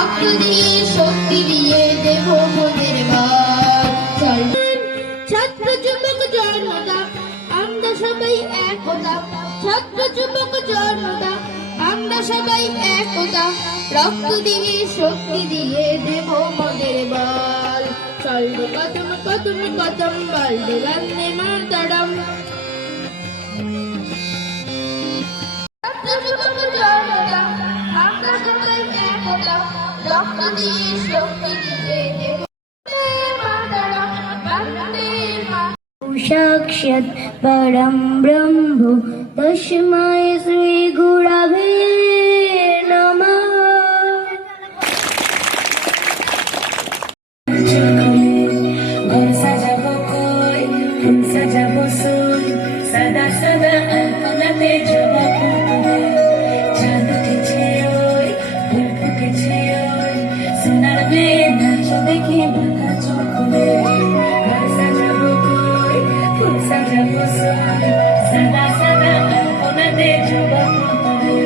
রক্ত দিয়ে শক্তি দিয়ে দেব মোদের বার। চল ছাত্র যুবক জনতা আমরা সবাই একতা, ছাত্র যুবক জনতা আমরা সবাই একতা, রক্ত দিয়ে শক্তি দিয়ে দেব মোদের বার। চল কদম কদম কদম বলদে বন্দে মাতরম। ছাত্র যুবক জনতা আমরা সবাই একতা, রক্ত দিয়ে শক্তি দিয়ে দেব মাতরম বন্দে মাতরম। সাক্ষাৎ পরম ব্রহ্ম তস্मै শ্রী গুরবে নমঃ। সদা সদা আলপনাতে জবা ফুটবে, চাঁদ উঠেছে ওই, ফুল ফুটেছে ওই, সোনার মেয়ে নাচ দেখি মাথা চুলকুলে। ঘর সাজাবো কই, ফুল সাজাবো সই, সদা সদা আলপনাতে জবা ফুটবে।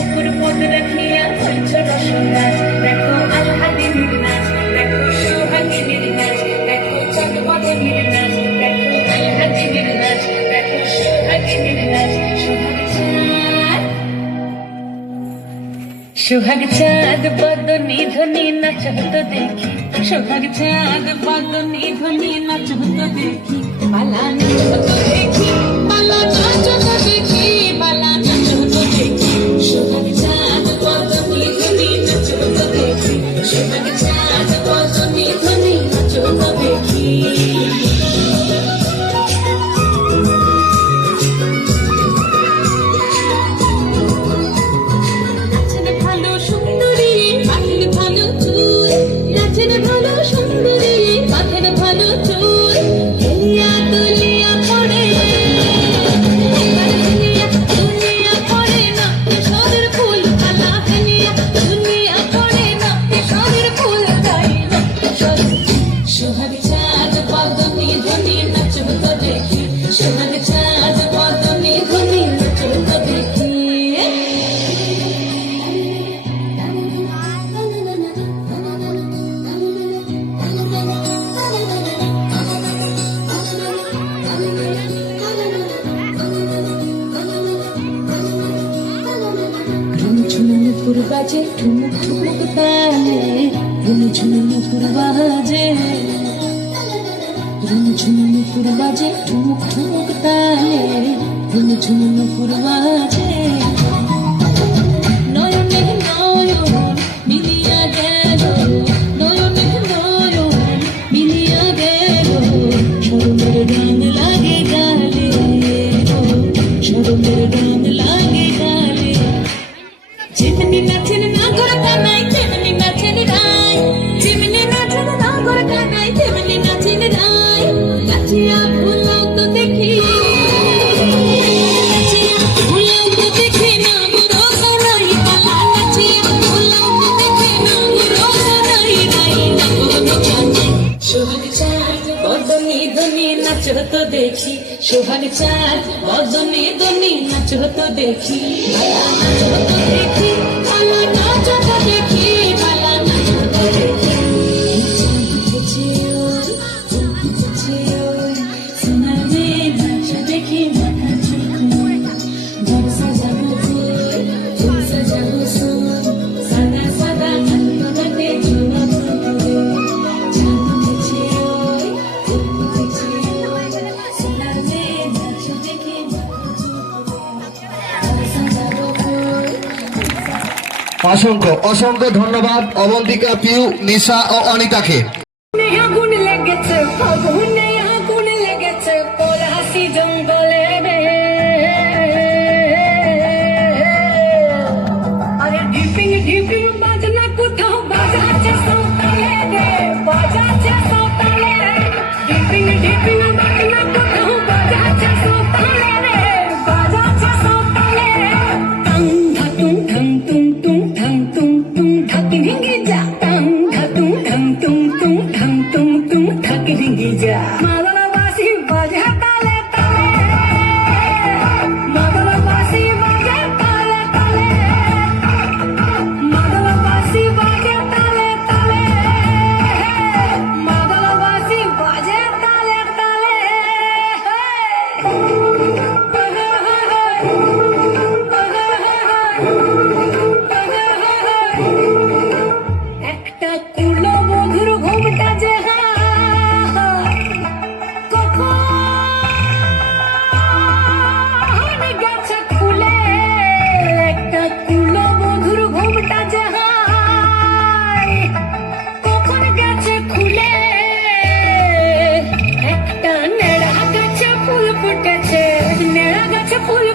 উপর পদ রাখিয়া ছোট সন্ন্যাস, দেখো আল্লাদিনীর নাচ, দেখো সোহাগিনীর নাচ, দেখো চটপটিনীর নাচ, দেখো আল্লাদিনীর নাচ, দেখো সোহাগিনীর নাচ। সোহাগ চাঁদ বদনি ধ্বনি নাচ হতো দেখি, সোহাগ চাঁদ বদনি ধ্বনি নাচ হতো দেখি, পালা নাচ হতো দেখি, পালা নাচ হতো দেখি, পালা নাচ হতো দেখি। সোহাগ চাঁদ বদনি ধ্বনি নাচ হতো দেখি, সোহাগ চাঁদ বদনি ধ্বনি নাচ হতো দেখি। বাজে ঠুমুক ঠুমুক তালে, ঝুমঝুমুকুর বাজে, ঝুমঝুমুকুর বাজে ঠুমুক ঠুমুক তালে, ঝুমঝুমুকুর বাজে। নয়নে নয়ন মিলিয়া গেল, নয়নে নয়ন মিলিয়া গেল, শরমের রং লাগে গালে, শরমের রং লাগে গালে। যেমনি নাচেন নাগর কানাই তেমনি নাচেন রাই, যেমনি নাচেন নাগর কানাই তেমনি নাচেন রাই। নাচিয়া ভুলাও তো দেখি, নাচিয়া ভুলাও তো দেখি না বুড়ো কানাই পালা, নাচিয়া ভুলাও তো দেখি না বুড়ো কানাই রাই নাগর কানাই। সোহাগ চাঁদ বদনি ধ্বনি নাচ হতো দেখি, সোহাগ চাঁদ বদনি ধ্বনি নাচ হতো দেখি, পালা নাচ হতো দেখি, পালা নাচ হতো দেখি, পালা নাচ হতো দেখি। চাঁদ উঠেছে ওই, ফুল ফুটেছে ওই, সোনার মেয়ে নাচ দেখি মাথা চুলকুলে। ঘর সাজাবো কই, ফুল সাজাবো সই, সাদা সাদা আলপনাতে জবা ফুটবে। চাঁদ উঠেছে ওই, ফুল ফুটেছে ওই, সোনার মেয়ে নাচ দেখি মাথা চুলকুলে। ঘর সাজাবো কই। অসংখ্য অসংখ্য ধন্যবাদ অবন্তিকা, পিউ, নিশা ও অনিতাকে। আগুন লেগেছে ফাগুনে, আগুন লেগেছে পলাশি জঙ্গলে রে। আরে ঢিপিং ঢিপিং বাজনা কোথাও বাজাচ্ছে সাঁওতালে রে, বাজাচ্ছে সাঁওতালে। ঢিপিং ঢিপিং বাজনা কোথাও বাজাচ্ছে সাঁওতালে রে, বাজাচ্ছে সাঁওতালে। টাং ধাতুং ঠাং তুং তুং ঠাং তুং তুং ধাতি ভেঙে যা, টাং ধাতুং ঠাং তুং তুং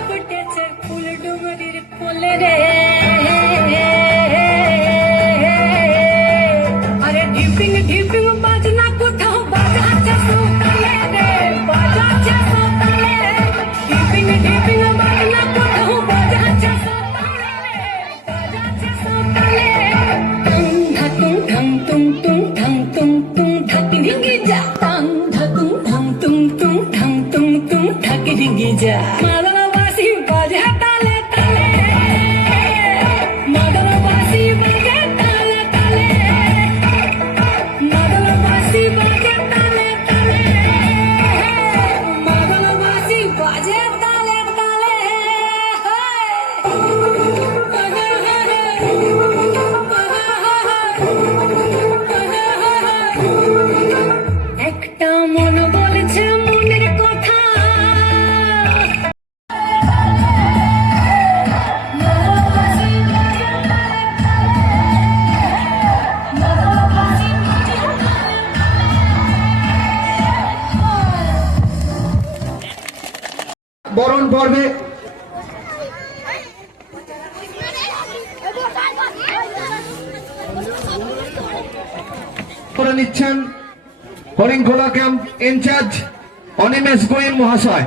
ফুটেছে ফুল ডুমুরির কোলে রে আরে ঢিপিং ঢিপিং বাজনা কোথাও বাজাচ্ছে সোতালে রে বাজাচ্ছে সোতালে ঢিপিং ঢিপিং বাজনা কোথাও বাজাচ্ছে সোতালে রে বাজাচ্ছে সোতালে টং ধাতুং ঢং তুং তুং তুং ঢাকি ঢিঙ্গি যা টং ধাতুং ঢং তুং তুং ঢং তুং তুং ঢাকি ঢিঙ্গি যা মাদনবাসী বাজে তালে তালে মাদনবাসী বাজে তালে তালে মাদনবাসী বাজে তালে তালে মাদনবাসী বাজে তালে তালে একটা মন বলছে মনের কথা বরণ পর্বে করে নিচ্ছেন হরিণখোলা ক্যাম্প ইনচার্জ অনিমেষ গোয়েল মহাশয়।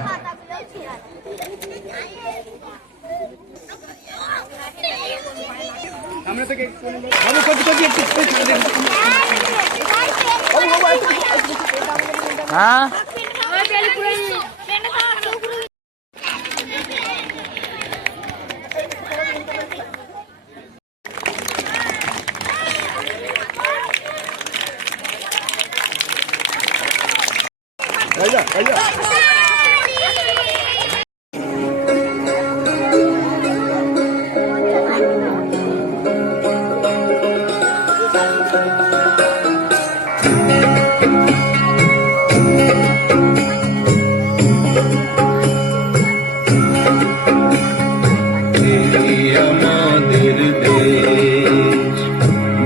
আমাদের দেশ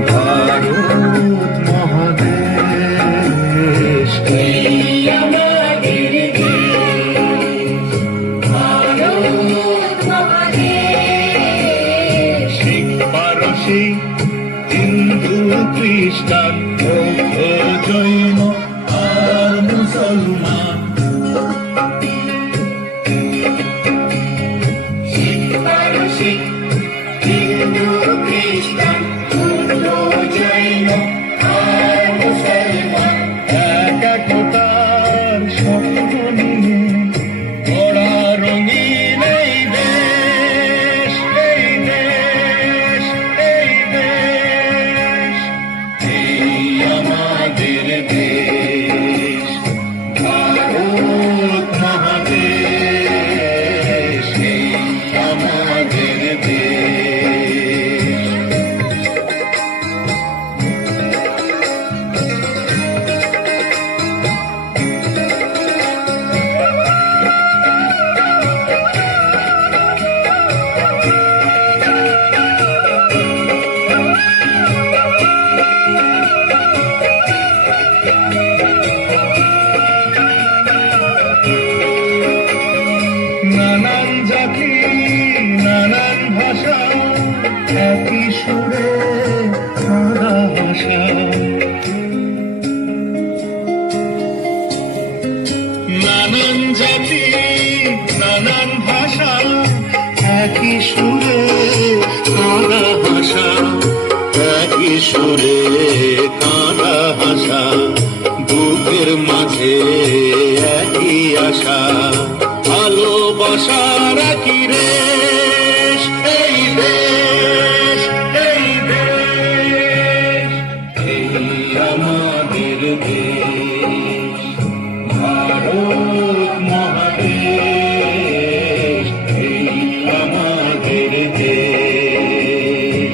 ভারত মহাদেশ আমাদের ভারত মহাদেশ শিখ পারসি হিন্দু খ্রিস্টান বৌদ্ধ জৈন আর মুসলমান শিখ পারসি হিন্দু খ্রিস্টান বৌদ্ধ জৈন আর মুসলমান এক একতার স্বপ্ন নিয়ে গড়া রঙিন এই দেশ এই দেশ এই দেশ এই আমাদের দেশ ভারত মহাদেশ এই আমাদের দেশ নানান জাতি নানান ভাষা একই সুরে সারা ভাষা নানান জাতি নানান ভাষা একই সুরে কাঁদা ভাষা একই সুরে কাঁদা ভাষা বুকের মাঝে একই আশা ভালোবাসার একই রেশ এই দেশ এই দেশ এই আমাদের দেশ ভারত মহাদেশ এই আমাদের দেশ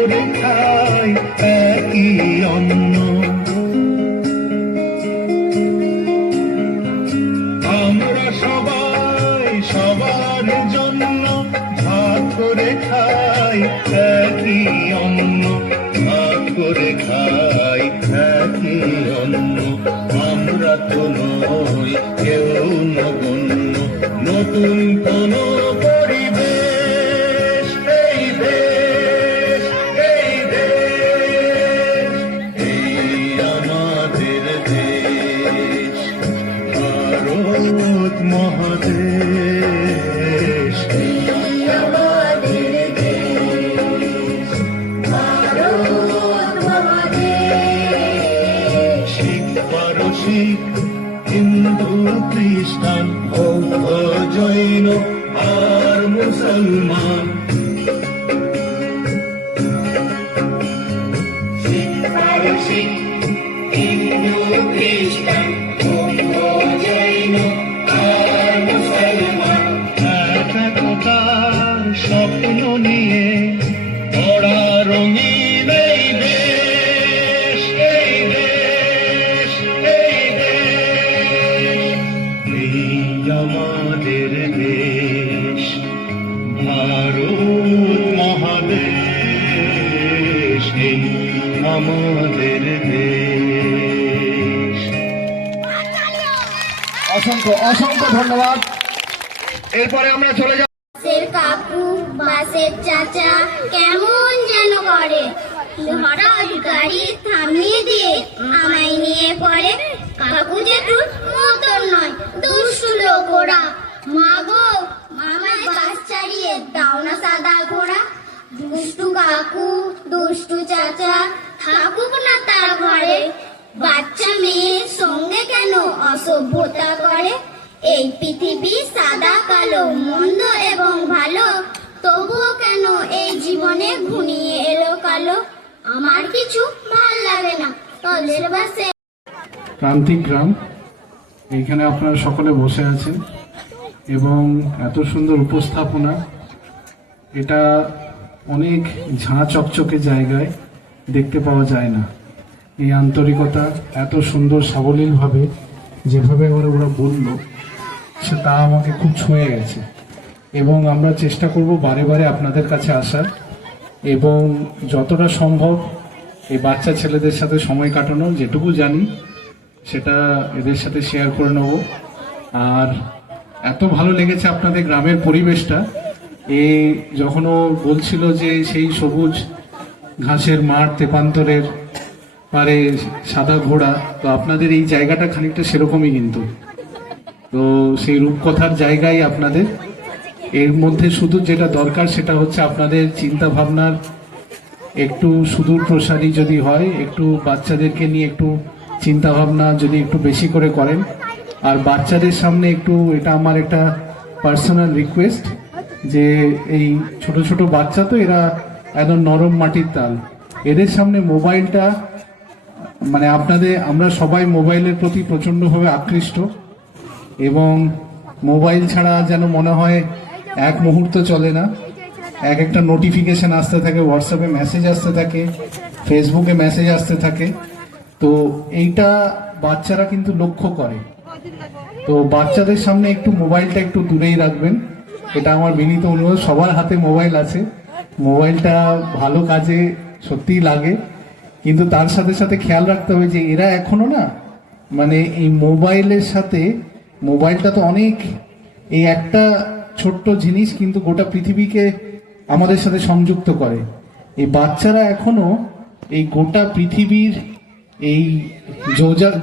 করে খাই একই অন্ন। আমরা সবাই সবার জন্য ভাগ করে খাই একই অন্ন, ভাগ করে খাই একই অন্ন। আমরা তো নই কেউ নগণ্য, নতুন কোন পরিবেশ এই দেশ, এই দেশ, এই আমাদের দেশ ভারত মহাদেশ। আমাদের দেশ ভারত মহাদেশ। শিখ পারসিক হিন্দু খ্রিস্টান বৌদ্ধ জৈন আর মুসলমান, শিখ পারসিক হিন্দু খ্রিস্টান বৌদ্ধ জৈন আর মুসলমান একতার স্বপ্ন নিয়ে গড়া রঙিন এই দেশ, এই দেশ, এই দেশ, এই আমাদের দেশ ভারত মহাদেশ, এই আমাদের দেশ। অসংখ্য অসংখ্য ধন্যবাদ। এরপরে আমরা চলে যাব বাসের কাকু বাসের চাচা কেমন যেন করে, হঠাৎ গাড়ি থামিয়ে দিয়ে আমায় নিয়ে পড়ে। কাকু যেটু মতন নয়, দুষ্টু লোক ওরা। মা গো আমায় বাস চালিয়ে দাও না সাদা ঘোড়া। দুষ্টু কাকু দুষ্টু চাচা থাকুক না তার ঘরে, বাচ্চা মেয়ের সঙ্গে কেন অসভ্যতা করে। এই পৃথিবী সাদা কালো, মন্দ এবং ভালো, তবুও কেন এই জীবনে ঘুনিয়ে এলো কালো। আমার কিছু ভাল লাগে না তোদের বাসে। প্রান্তিক গ্রাম, এইখানে আপনারা সকলে বসে আছেন এবং এত সুন্দর উপস্থাপনা, এটা অনেক ঝাঁ চকচকে জায়গায় দেখতে পাওয়া যায় না। এই আন্তরিকতা এত সুন্দর সাবলীলভাবে যেভাবে ওরা বললো, তা আমাকে খুব ছুঁয়ে গেছে এবং আমরা চেষ্টা করব বারে বারে আপনাদের কাছে আসার এবং যতটা সম্ভব এই বাচ্চা ছেলেদের সাথে সময় কাটানো, যেটুকু জানি সেটা এদের সাথে শেয়ার করে নেব। আর এত ভালো লেগেছে আপনাদের গ্রামের পরিবেশটা। এই যখন ও বলছিল যে সেই সবুজ ঘাসের মাঠ, তেপান্তরের পারে সাদা ঘোড়া, তো আপনাদের এই জায়গাটা খানিকটা সেরকমই কিন্তু। তো সেই রূপকথার জায়গায় আপনাদের, এর মধ্যে শুধু যেটা দরকার সেটা হচ্ছে আপনাদের চিন্তা ভাবনার একটু সুদূর প্রসারী যদি হয়, একটু বাচ্চাদেরকে নিয়ে একটু চিন্তা ভাবনা যদি একটু বেশি করে করেন। আর বাচ্চাদের সামনে একটু, এটা আমার একটা পার্সোনাল রিকোয়েস্ট, যে এই ছোট ছোট বাচ্চা তো এরা একদম নরম মাটির তাল, এদের সামনে মোবাইলটা, মানে আপনাদের, আমরা সবাই মোবাইলের প্রতি প্রচণ্ডভাবে আকৃষ্ট এবং মোবাইল ছাড়া যেন মনে হয় এক মুহূর্ত চলে না। একটা নোটিফিকেশন আসতে থাকে, হোয়াটসঅ্যাপে মেসেজ আসতে থাকে, ফেসবুকে মেসেজ আসতে থাকে। তো এইটা বাচ্চারা কিন্তু লক্ষ্য করে। তো বাচ্চাদের সামনে একটু মোবাইলটা একটু দূরেই রাখবেন, এটা আমার বিনীত অনুরোধ। সবার হাতে মোবাইল আছে, মোবাইলটা ভালো কাজে সত্যিই লাগে, কিন্তু তার সাথে সাথে খেয়াল রাখতে হবে যে এরা এখনো না, মানে এই মোবাইলের সাথে, মোবাইলটা তো অনেক, এই একটা ছোট্ট জিনিস কিন্তু গোটা পৃথিবীকে আমাদের সাথে সংযুক্ত করে। এই বাচ্চারা এখনো এই গোটা পৃথিবীর এই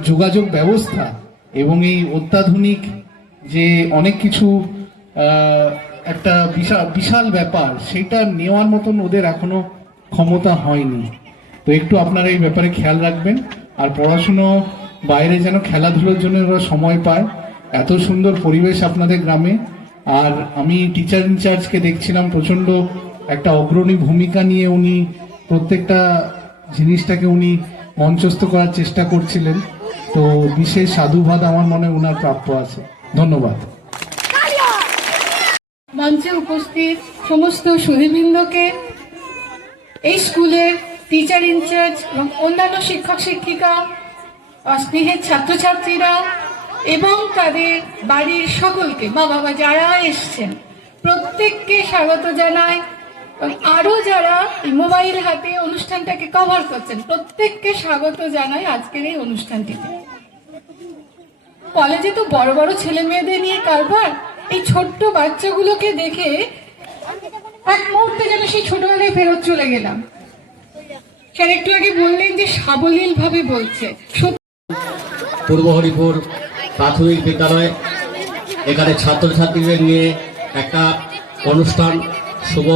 যোগাযোগ ব্যবস্থা এবং এই অত্যাধুনিক যে অনেক কিছু একটা বিশাল ব্যাপার, সেটা নেওয়ার মতন ওদের এখনো ক্ষমতা হয়নি। তো একটু আপনারা এই ব্যাপারে খেয়াল রাখবেন। আর পড়াশুনো বাইরে যেন খেলাধুলোর জন্য ওরা সময় পায়। এত সুন্দর পরিবেশ আপনাদের গ্রামে। আর আমি টিচার ইনচার্জকে দেখছিলাম প্রচন্ড একটা অগ্রণী ভূমিকা নিয়ে উনি প্রত্যেকটা জিনিসটাকে উনি মঞ্চস্থ করার চেষ্টা করছিলেন। তো বিশেষ সাধুবাদ আমার মনে ওনার প্রাপ্য আছে। ধন্যবাদ। মঞ্চে উপস্থিত সমস্ত সুধীবৃন্দকে এই স্কুলের টিচার ইনচার্জ এবং অন্যান্য শিক্ষক শিক্ষিকা, স্নেহের ছাত্রছাত্রীরা এবং তাদের বাড়ির সকলকে, মা বাবা যারা এসছেন প্রত্যেককে স্বাগত জানাই। এবং আরো যারা এই মোবাইল হাতে অনুষ্ঠানটাকে কভার করছেন প্রত্যেককে স্বাগত জানাই আজকের এই অনুষ্ঠানটিতে। কলেজে তো বড় বড় ছেলে মেয়েদের নিয়ে কারবার, এই ছোট্ট বাচ্চাগুলোকে দেখে এক মুহূর্তে যেন সেই ছোটবেলায় ফেরত চলে গেলাম। স্যার একটু আগে বললেন যে সাবলীল ভাবে বলছে, পূর্ব হরিপুর প্রাথমিক বিদ্যালয় এখানে ছাত্রছাত্রীদের নিয়ে একটা অনুষ্ঠান শুভ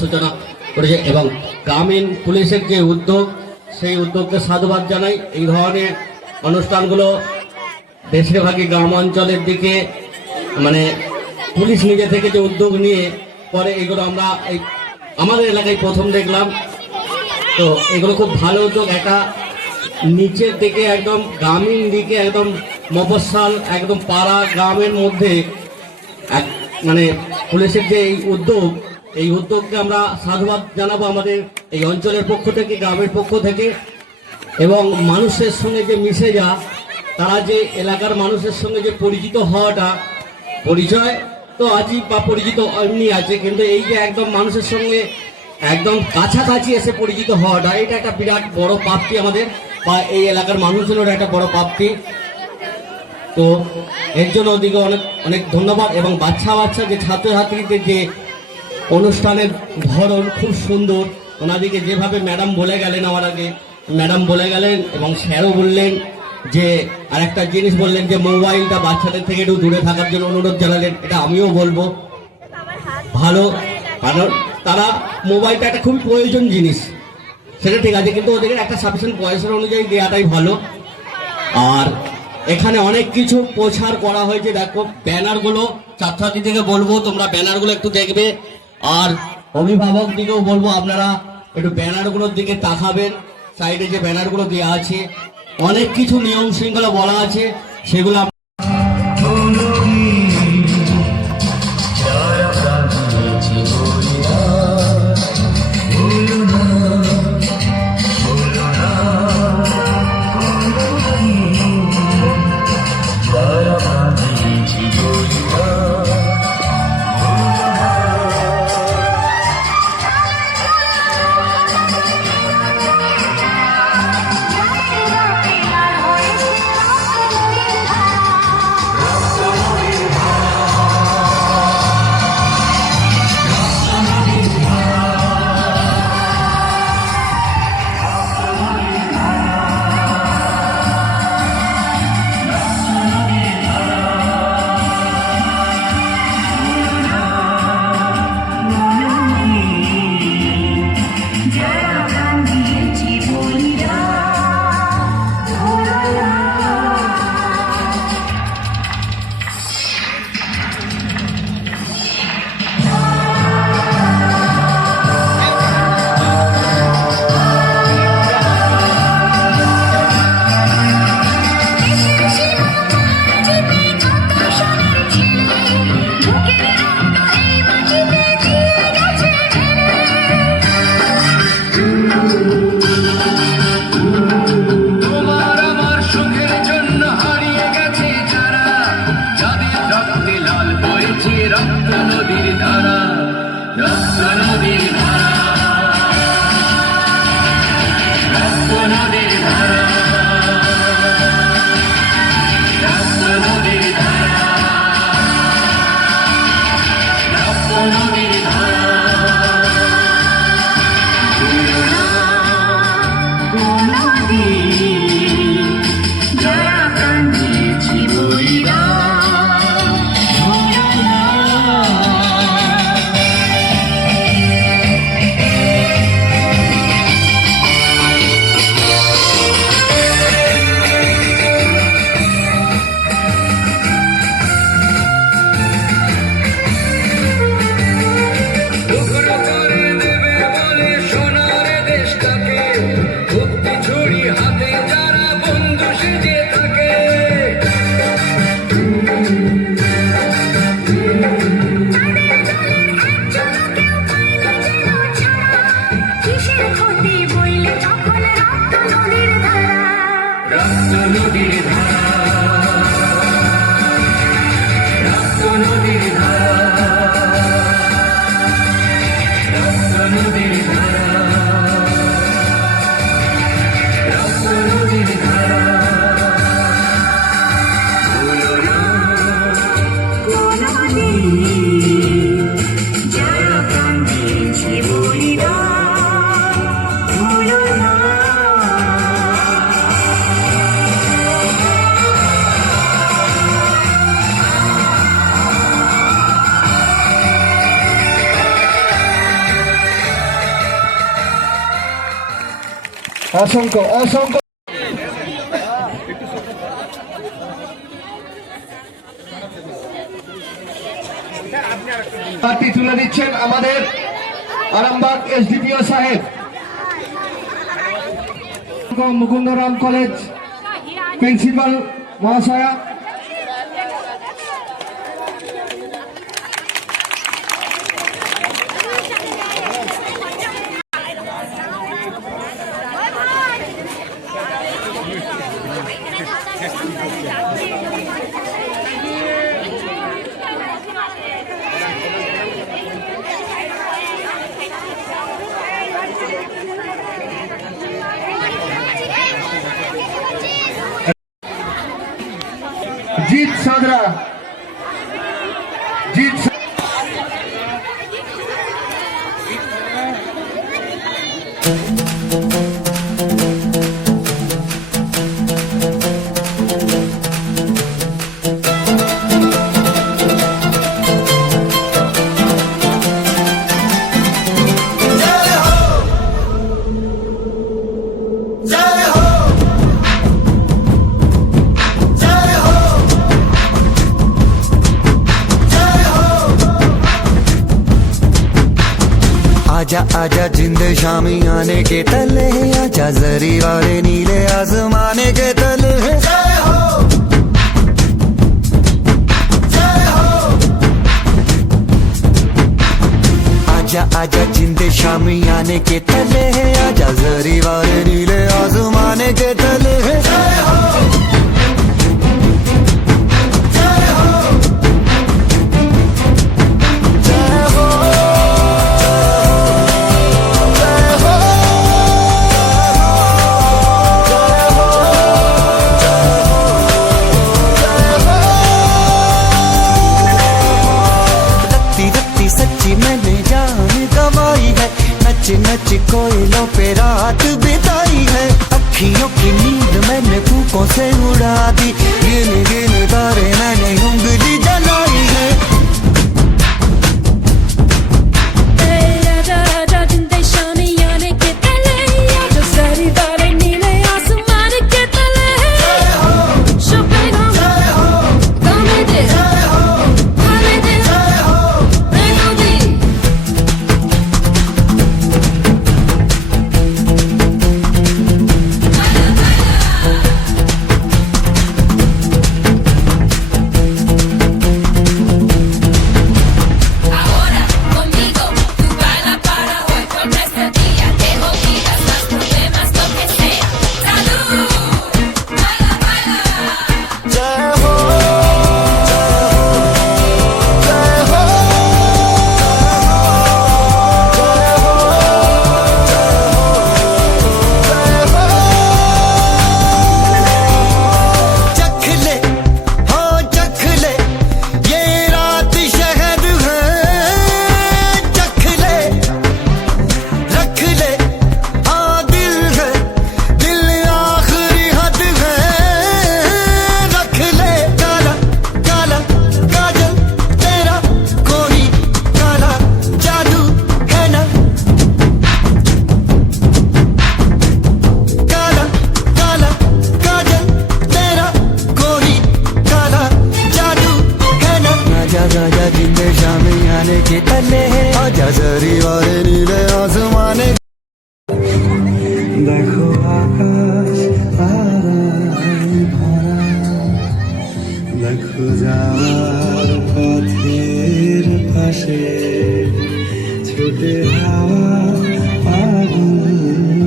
সূচনা করেছে এবং গ্রামীণ পুলিশের যে উদ্যোগ, সেই উদ্যোগকে সাধুবাদ জানাই। এই ধরনের অনুষ্ঠানগুলো বেশিরভাগই গ্রাম অঞ্চলের দিকে মানে পুলিশ নিজে থেকে যে উদ্যোগ নিয়ে করে, এগুলো আমরা এই আমাদের এলাকায় প্রথম দেখলাম। তো এগুলো খুব ভালো উদ্যোগ। একটা নিচের দিকে একদম গ্রামীণ দিকে একদম মফস্বল একদম পাড়া গ্রামের মধ্যে মানে পুলিশের যে এই উদ্যোগকে আমরা সাধুবাদ জানাবো আমাদের এই অঞ্চলের পক্ষ থেকে, গ্রামের পক্ষ থেকে। এবং মানুষের সঙ্গে যে মিশে তারা যে এলাকার মানুষের সঙ্গে যে পরিচিত হওয়াটা, পরিচয় তো আজই বা পরিচিত এমনি আছে, কিন্তু এই যে একদম মানুষের সঙ্গে একদম কাছাকাছি এসে পরিচিত হওয়াটা, এটা একটা বিরাট বড় প্রাপ্তি আমাদের, বা এই এলাকার মানুষজনের একটা বড় প্রাপ্তি। তো এর জন্য ওদিকে অনেক অনেক ধন্যবাদ। এবং বাচ্চা যে ছাত্রছাত্রীদের যে অনুষ্ঠানের ধরন খুব সুন্দর, ওনাদিকে যেভাবে ম্যাডাম বলে গেলেন, আমার আগে ম্যাডাম বলে গেলেন এবং স্যারও বললেন যে আরেকটা জিনিস বললেন যে মোবাইলটা বাচ্চাদের থেকে একটু দূরে থাকার জন্য অনুরোধ জানালেন। এটা আমিও বলবো ভালো, কারণ তারা মোবাইলটা একটা খুব প্রয়োজন জিনিস, সেটা ঠিক আছে, কিন্তু ওদের একটা সাফিসিয়েন্ট বয়সের অনুযায়ী দেওয়াটাই ভালো। আর এখানে অনেক কিছু প্রচার করা হয়েছে, দেখো ব্যানারগুলো, ছাত্রছাত্রীদেরকে বলবো তোমরা ব্যানারগুলো একটু দেখবে, আর অভিভাবক দিকেও বলবো আপনারা একটু ব্যানারগুলোর দিকে তাকাবেন। সাইডে যে ব্যানারগুলো দেওয়া আছে অনেক কিছু নিয়ম শৃঙ্খলা বলা আছে, সেগুলো নদী বইলে তখন রক্ত নদীর ধারা রক্ত নদীর ধারা, রক্ত নদীর ধারা, রক্ত নদীর ধারা, রক্ত নদীর ধারা। যারা প্রাণ দিয়েছে বলিদান ভুলো না। অসংখ্য অসংখ্য পার্টি তুলে দিচ্ছেন আমাদের আরামবাগ এসডিপিও সাহেব, মুকুন্দরাম কলেজ প্রিন্সিপাল মহাশয়া, जीत सादरा, जीत आजा आजा जिंद शामी आने के तले, आजा जरी वाले नीले आसमाने के तले। जय हो, जय हो। आजा आजा जिंद शामी आने के तले, आजा जरी वाले नीले आसमाने के तले। जय हो, जय हो, जय हो। सच्ची मैंने जान गवाई है, नच नच कोयलों पे रात बिताई है। अखियों की नींद मैंने फूकों से उड़ा दी, गिन गिन तारे मैंने उंगली जलाई है। राजा राजा जिंदे शामी आने के तले, आजा सारी वाले नीले आसमान के तले। शुक्र गाने दे, खाने दे, रहने दे। देखो आकाश ताराয় ভরা, দেখো যাওয়ার পথের পাশে ছুটে হাওয়া আগুন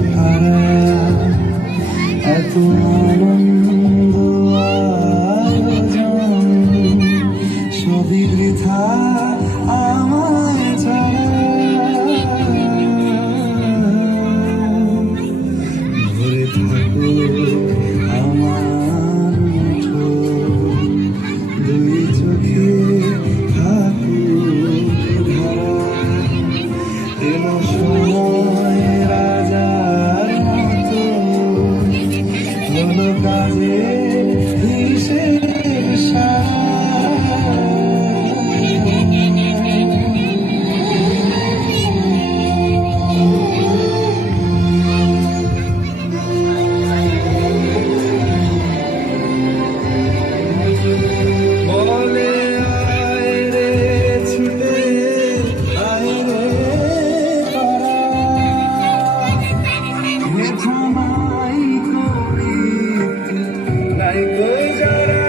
কাজে হিসেব বলে আয় রে ছুটে আয় রে তারা হে জামাই করি নাই গো যারা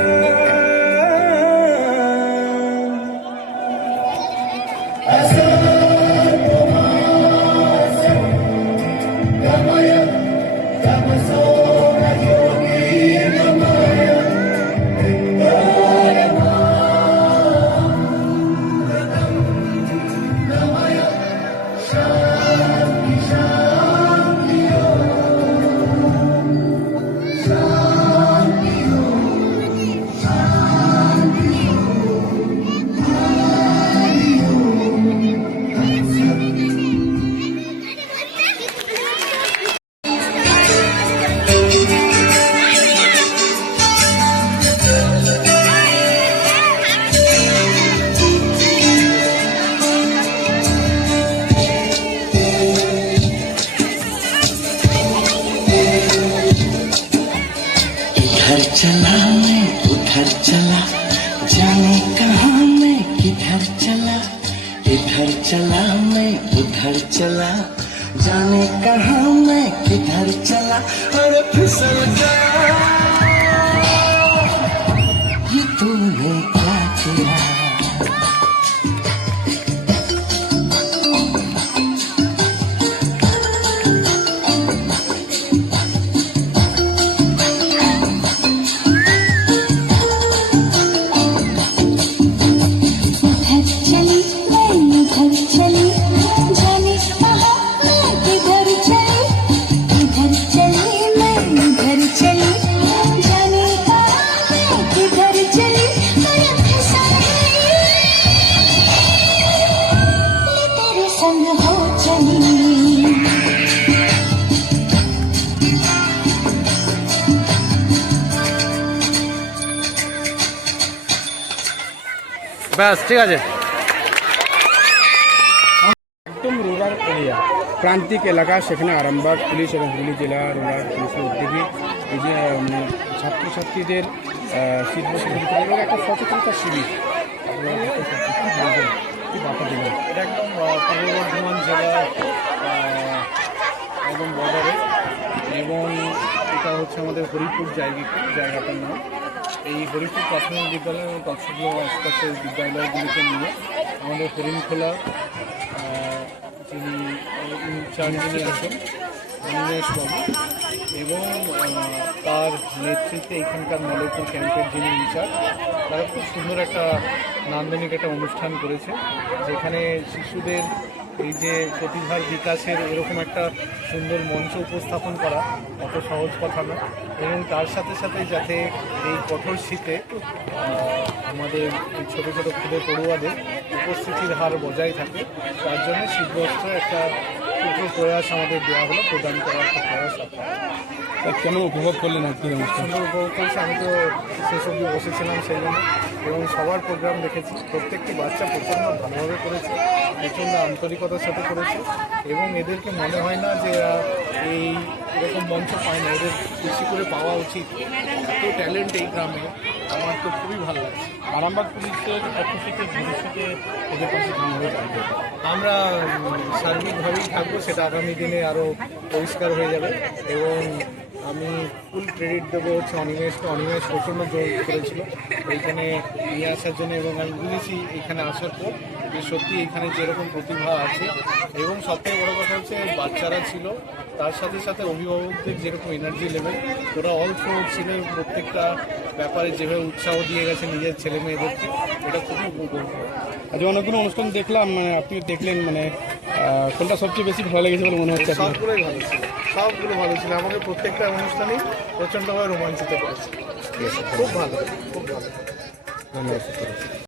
इधर चला मैं उधर चला जाने कहाँ मैं किधर चला इधर चला मैं उधर चला जाने कहाँ मैं किधर चला और फिसल गया ये तूने क्या किया संग हो चली ব্যাস ঠিক আছে। একদম রুরাল এরিয়া, প্রান্তিক এলাকা, সেখানে আরামবাগ পুলিশ এবং হুগলি জেলা রুরাল পুলিশের উদ্যোগে এই যে ছাত্রছাত্রীদের শীত বসে একটা সচেতনতা শিবির এটা একদম পূর্ব বর্ধমান জেলার একদম বর্ডারে, এবং এটা হচ্ছে আমাদের হরিপুর জায়গাটার নাম। এই হরিপুর প্রাথমিক বিদ্যালয় এবং তৎসঙ্গ আশপাশের বিদ্যালয়গুলিকে নিয়ে আমাদের হরিণখোলা যিনি ইনচার্জ আছেন অনিমেষবাবু, এবং তার নেতৃত্বে এখানকার মলয়পুর ক্যাম্পের যিনি ইনচার্জ, তারা খুব সুন্দর একটা নান্দনিক একটা অনুষ্ঠান করেছে, যেখানে শিশুদের এই যে প্রতিভার বিকাশের এরকম একটা সুন্দর মঞ্চ উপস্থাপন করা অত সহজ কথা না, এবং তার সাথে সাথে যাতে এই কঠোর শীতে আমাদের এই ছোটো ছোটো ক্ষুদে পড়ুয়াদের উপস্থিতির হার বজায় থাকে, তার জন্য শীতবস্ত্র একটা ছোটো প্রয়াস আমাদের দেওয়া হলো, প্রদান করার একটা প্রয়াস। কেমন উপভোগ করলেন আপনি? সুন্দর উপভোগ করেছি, আমি তো শেষ অবধি বসেছিলাম সেই জন্য, এবং সবার প্রোগ্রাম দেখেছি। প্রত্যেকটি বাচ্চা প্রচণ্ড ভালোভাবে করেছে, প্রচণ্ড আন্তরিকতার সাথে করেছে, এবং এদেরকে মনে হয় না যে এই এরকম মঞ্চ পায় না, এদের বেশি করে পাওয়া উচিত। এত ট্যালেন্ট এই গ্রামে, আমার তো খুবই ভালো লাগছে। আরামবাগ পুলিশের পক্ষ থেকে ভবিষ্যতে এদের কাছে কীভাবে থাকবে? আমরা সার্বিকভাবেই থাকবো, সেটা আগামী দিনে আরও পরিষ্কার হয়ে যাবে, এবং আমি ফুল ক্রেডিট দেবো হচ্ছে অনিমেষকে। অনিমেষ প্রচণ্ড জোর করেছিল এইখানে নিয়ে আসার জন্য, এবং আমি বুঝেছি এখানে আসার পর যে সত্যি এখানে যেরকম প্রতিভা আছে, এবং সবথেকে বড়ো কথা হচ্ছে বাচ্চারা ছিল, তার সাথে সাথে অভিভাবকদের যেরকম এনার্জি লেভেল, ওরা অল থ্রো ছিল, প্রত্যেকটা ব্যাপারে যেভাবে উৎসাহ দিয়ে গেছে নিজের ছেলে মেয়েদেরকে, এটা খুবই উপভোগ। আজ অনেকগুলো অনুষ্ঠান দেখলাম, মানে আপনি দেখলেন, মানে কোনটা সবচেয়ে বেশি ভালো লেগেছে বলে মনে হচ্ছে? সবগুলোই ভালো ছিল, সবগুলো ভালো ছিল, আমাকে প্রত্যেকটা অনুষ্ঠানেই প্রচণ্ডভাবে রোমাঞ্চিত করেছে। খুব ভালো, খুব ভালো, ধন্যবাদ।